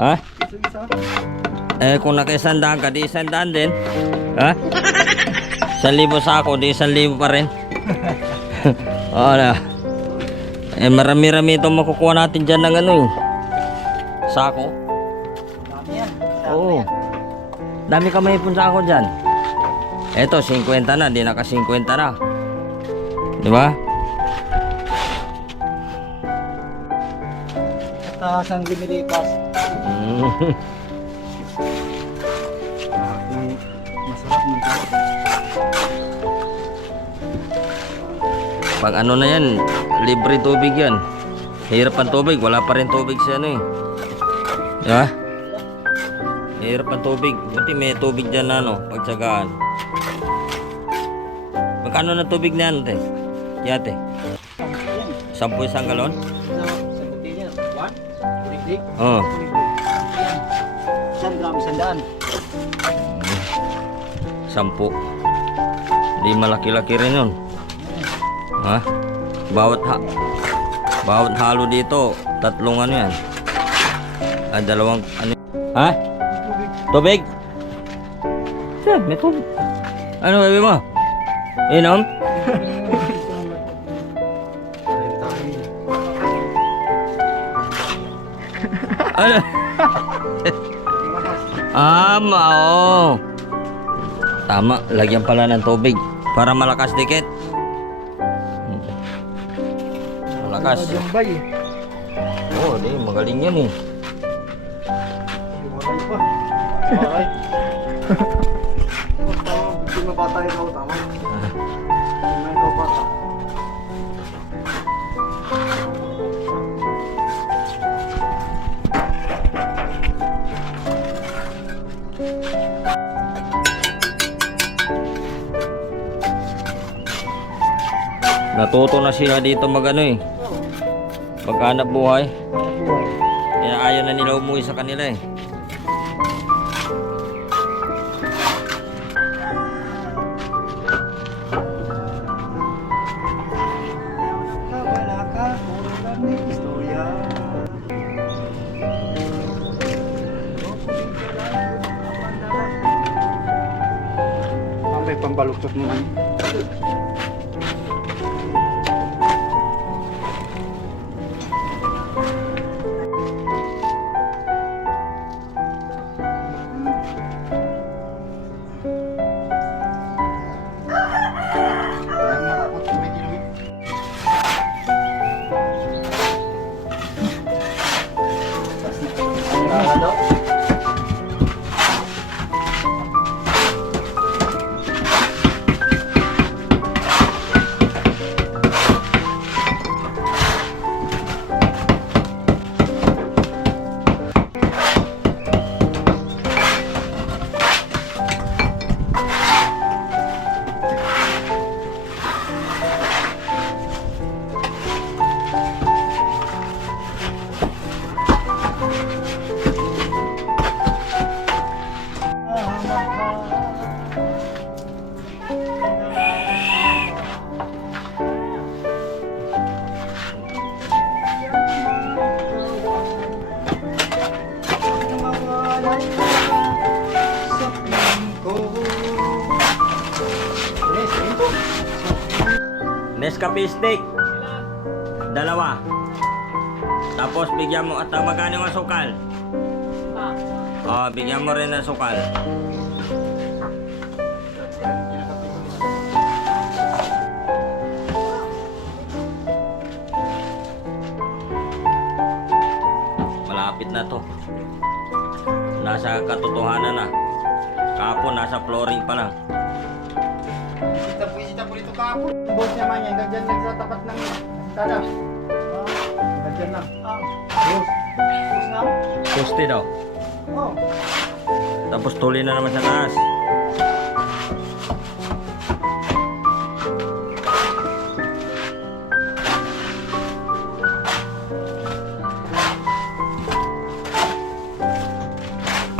Ha? Isa-isa. Eh, kung nakaisandaan ka, di isandaan din. Ha? Isang libo sa ako, di isang libo pa rin. Oo na. Eh, marami-rami itong makukuha natin dyan ng ano eh. Sako. Dami yan. Oo. Dami ka maipon sa ako dyan. Eto, 50 na. Di naka 50 na. Di ba? Taas ang lumilipas. Mm. Masarap ng. Pag ano na yan, libre tubig yan. Hirap ang tubig, wala pa rin tubig sa ano eh. Di ba? Hirap ang tubig. Buti may tubig dyan na ano, pagsagaan. Magkano na tubig na ano, te? Yate. Sampu isang galon? One. Kulig-lig. Oo. Yan. Isang gram, isang daan. Sampu. Di malaki-laki rin yun. Ha? Bawat ha bawat halo dito, tatlong ano yan. Ah, dalawang ano. Ha? Tubig? Sir, may tubig. Ano sabi mo? Inom? Ano? Ama, oo. Tama, lagyan pala ng tubig para malakas dikit. Malakas. Eh. Oo, di, magaling yan eh. Okay. Tama, hindi mabata ikaw, tama. Hindi na Natuto na sila dito magano eh. Pagkanap buhay. Kaya ayaw na nila umuwi sa kanila eh. May pambaluktot mo man. Nescafe stick. Dalawa. Tapos bigyan mo at magkano ang sukal? Oh, bigyan mo rin ng sukal. Malapit na to. Nasa katotohanan na. Kapon, nasa flooring pa lang. Bisita po, bisita po dito kahapon. Yung boss naman yan, ganyan lang sa tapat ng tada. Ah, ganyan lang. Ah, boss. Boss na? Poste daw. Oh. Tapos tuloy na naman sa taas.